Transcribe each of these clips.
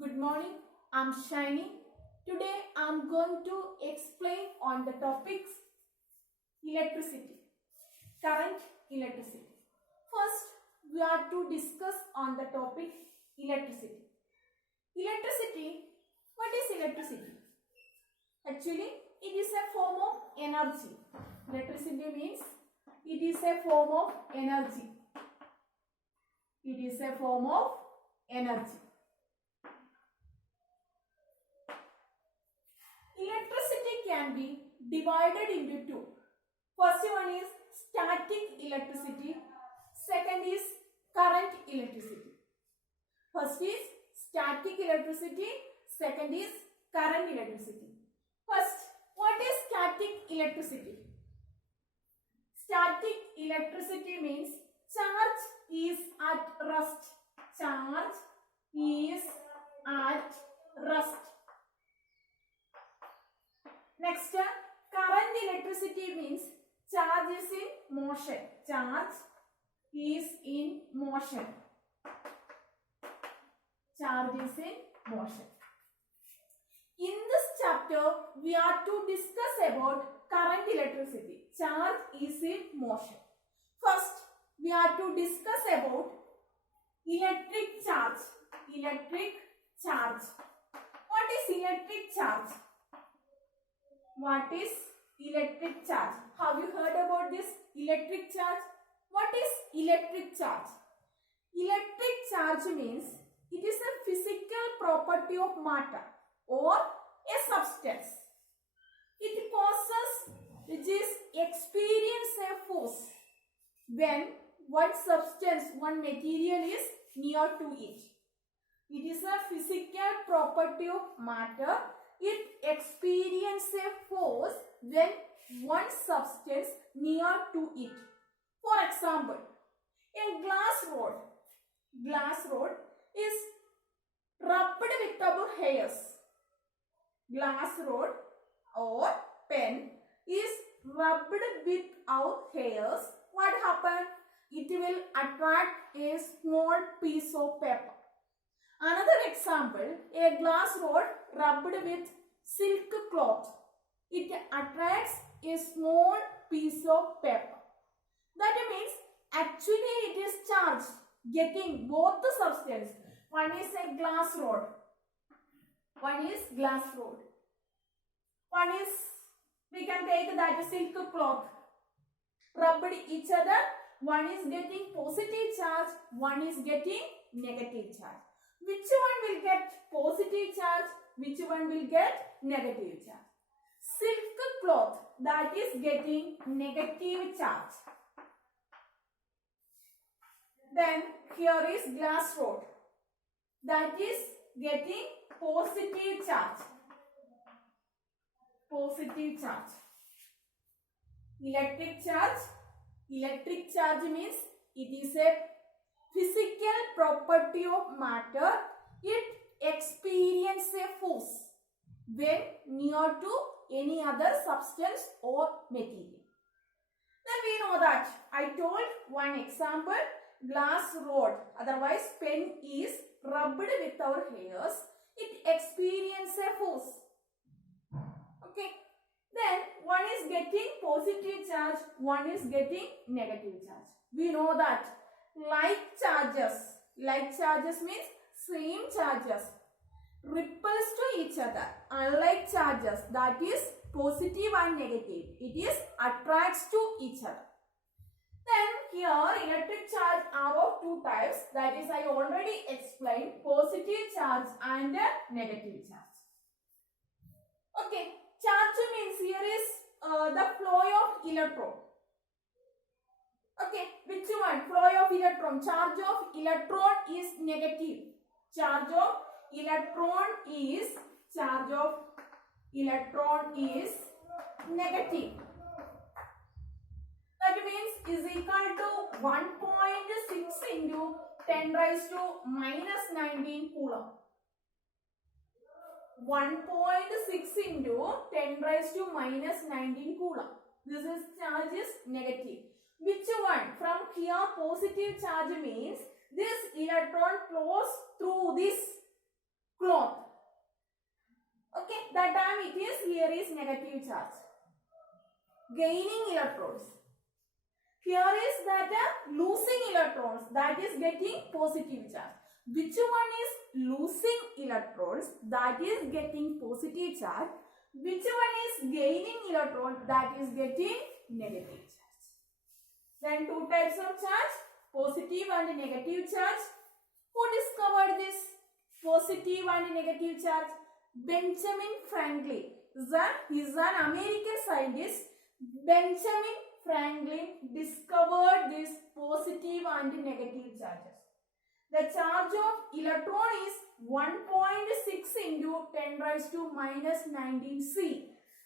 Good morning, I'm Shiny. Today I'm going to explain on the topics electricity, current electricity. First, we are to discuss on the topic electricity. Electricity, what is electricity? Actually, it is a form of energy. Electricity means it is a form of energy. It is a form of energy. Electricity can be divided into two. First one is static electricity. Second is current electricity. First is static electricity. Second is current electricity. First, what is static electricity? Static electricity means charge is at rest. Charge is at rest. Next, current electricity means charge is in motion. Charge is in motion. Charge is in motion. In this chapter, we are to discuss about current electricity. Charge is in motion. First, we are to discuss about electric charge. Electric charge. What is electric charge? What is electric charge? Have you heard about this electric charge? What is electric charge? Electric charge means it is a physical property of matter or a substance. It causes, which is experience a force when one substance, one material is near to it. It is a physical property of matter. It experiences a force when one substance near to it. For example, a glass rod is rubbed with our hairs. Glass rod or pen is rubbed with our hairs. What happens? It will attract a small piece of paper. Another example, a glass rod rubbed with silk cloth. It attracts a small piece of paper. That means actually it is charged, getting both the substance. One is a glass rod. One is glass rod. One is, we can take that silk cloth. Rubbed each other. One is getting positive charge. One is getting negative charge. Which one will get positive charge? Which one will get negative charge? Silk cloth, that is getting negative charge. Then here is glass rod, that is getting positive charge. Positive charge. Electric charge. Electric charge means it is a physical property of matter. It experiences a force when near to any other substance or material. Then we know that I told one example, glass rod, otherwise pen is rubbed with our hairs. It experiences a force. Okay. Then one is getting positive charge, one is getting negative charge. We know that like charges means same charges, repels to each other. Unlike charges, that is positive and negative, it is attracts to each other. Then here electric charge are of two types, that is I already explained, positive charge and negative charge. Okay, charge means here is the flow of electron. Okay, which one? Flow of electron. Charge of electron is negative. Charge of electron is negative. That means is equal to 1.6 into 10 raised to minus 19 coulomb. 1.6 into 10 raised to minus 19 coulomb. This is charge is negative. Which one? From here positive charge means this electron flows through this charge. Gaining electrons. Here is that losing electrons, that is getting positive charge. Which one is losing electrons, that is getting positive charge? Which one is gaining electron, that is getting negative charge? Then two types of charge, positive and negative charge. Who discovered this positive and negative charge? Benjamin Franklin. He is an American scientist. Benjamin Franklin discovered this positive and negative charges. The charge of electron is 1.6 into 10 raised to minus 19 C.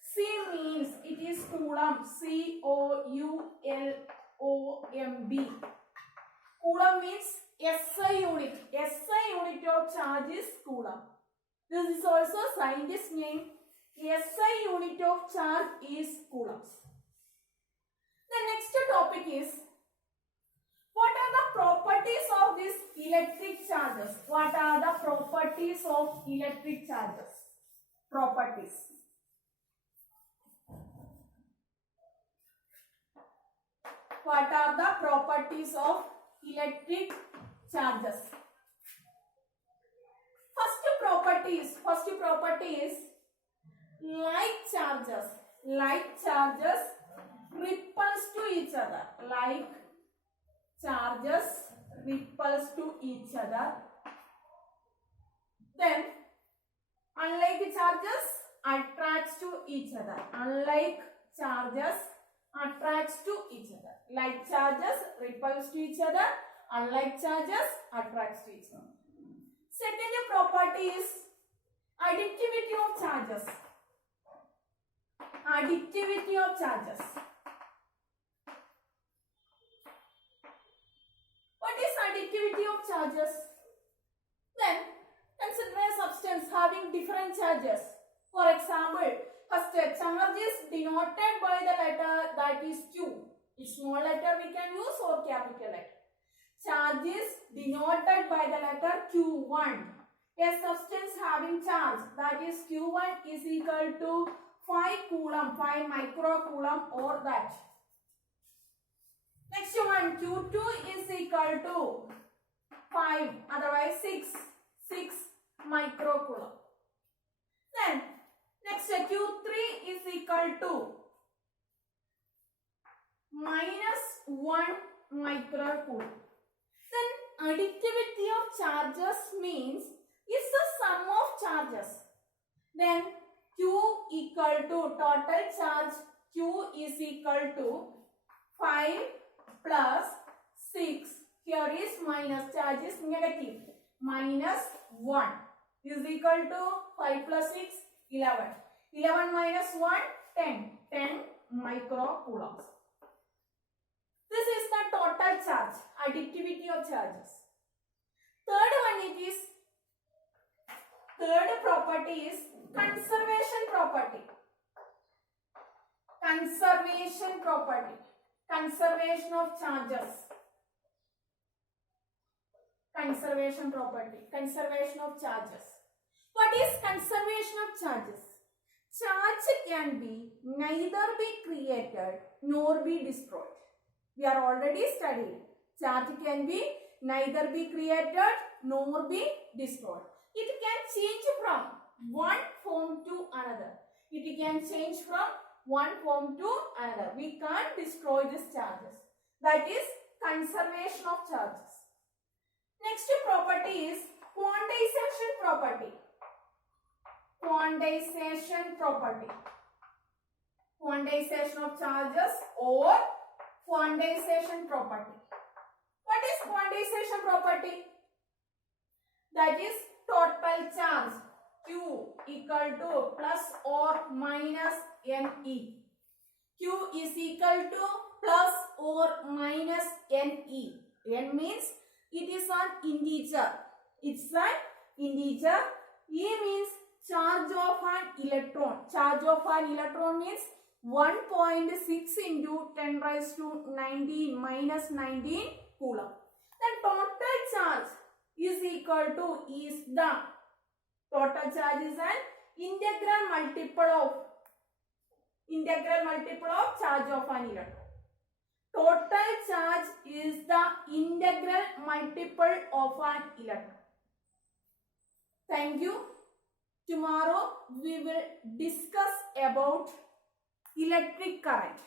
C means it is Coulomb. C-O-U-L-O-M-B. Coulomb means SI unit. SI unit of charge is Coulomb. This is also scientist name. SI unit of charge is coulombs. The next topic is, what are the properties of these electric charges? What are the properties of electric charges? Properties. What are the properties of electric charges? First property is like charges repulse to each other. Like charges repulse to each other. Then unlike charges attracts to each other. Unlike charges attracts to each other. Like charges repulse to each other. Unlike charges attracts to each other. Second property is additivity of charges. Additivity of charges. What is additivity of charges? Then consider a substance having different charges. For example, first charge is denoted by the letter that is Q. Its small letter we can use or capital letter. Charge is denoted by the letter Q1. A substance having charge, that is Q1, is equal to 5 coulomb, 5 microcoulomb or that. Next one, Q2 is equal to 5, otherwise 6 microcoulomb. Then next Q3 is equal to minus 1 microcoulomb. Then additivity of charges means is the sum of charges. Then Q equal to total charge. Q is equal to 5 plus 6. Here is minus, charge is negative. Minus 1 is equal to 5 plus 6, 11. 11 minus 1, 10. 10 microcoulombs. This is the total charge, additivity of charges. Third property is conservation property. Conservation property. Conservation of charges. Conservation property. Conservation of charges. What is conservation of charges? Charge can be neither be created nor be destroyed. We are already studying. Charge can be neither be created nor be destroyed. It can change from one form to another. It can change from one form to another. We can't destroy these charges. That is conservation of charges. Next property is quantization property. Quantization property. Quantization of charges or quantization property. What is quantization property? That is total charge Q equal to plus or minus NE. Q is equal to plus or minus NE. N means it is an integer. It's an integer. E means charge of an electron. Charge of an electron means 1.6 into 10 raised to 19 minus 19 coulomb. Then total charge is equal to, is the total charge is an integral multiple of integral multiple of charge of an electron. Total charge is the integral multiple of an electron. Thank you. Tomorrow we will discuss about electric current.